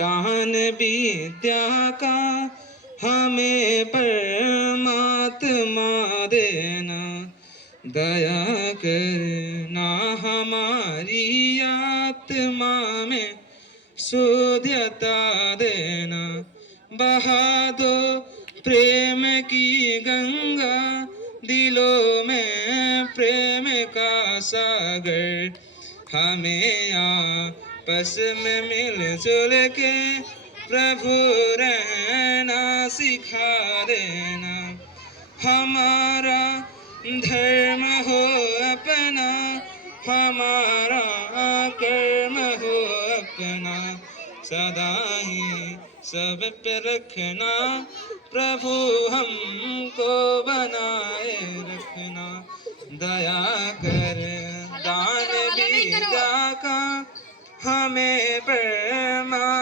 दान विद्या का हमें परमात्मा देना, दया करना हमारी आत्मा में शुद्धता देना, बहा दो प्रेम की गंगा, दिलों में प्रेम का सागर, हमें आपस में मिलजुल के प्रभु रहना सिखा देना। हमारा धर्म हो अपना, हमारा कर्म हो अपना, सदा ही सब पे रखना, प्रभु हमको बनाए रखना, दया कर दान विद्या का हमें परमात्मा